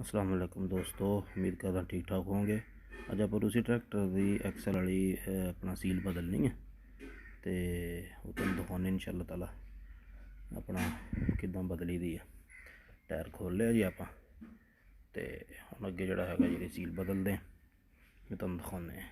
अस्सलाम वालेकुम दोस्तों, उम्मीद करदा ठीक ठाक होंगे। अज आप उसी ट्रैक्टर की एक्सल वाली अपना सील बदलनी है तो वो तुम दिखाने इंशाअल्लाह ताला अपना किदां बदली दी है। टायर खोल लिया जी आप तो हम अगे जोड़ा है जी सील बदलते हैं, तुम दिखाने हैं।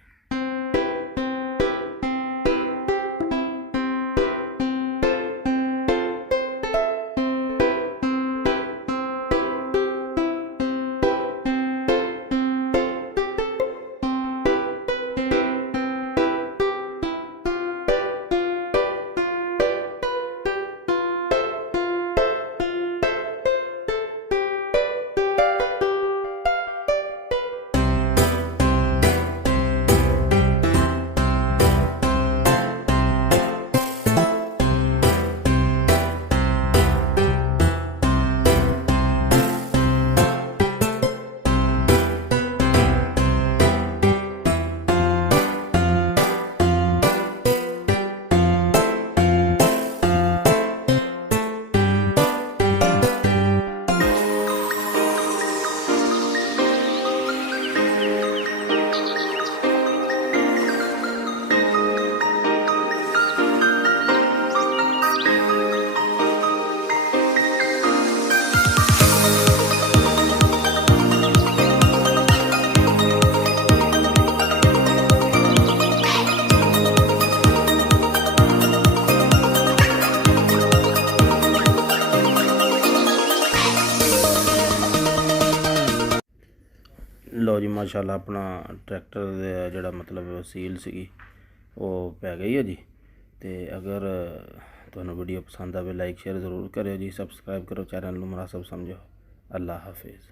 लो जी माशाल्लाह अपना ट्रैक्टर जोड़ा मतलब सील सी वो पै गई है जी। तो अगर तुहानू वीडियो पसंद आए लाइक शेयर जरूर करो जी, सबसक्राइब करो चैनल मुनासब समझो। अल्लाह हाफिज़।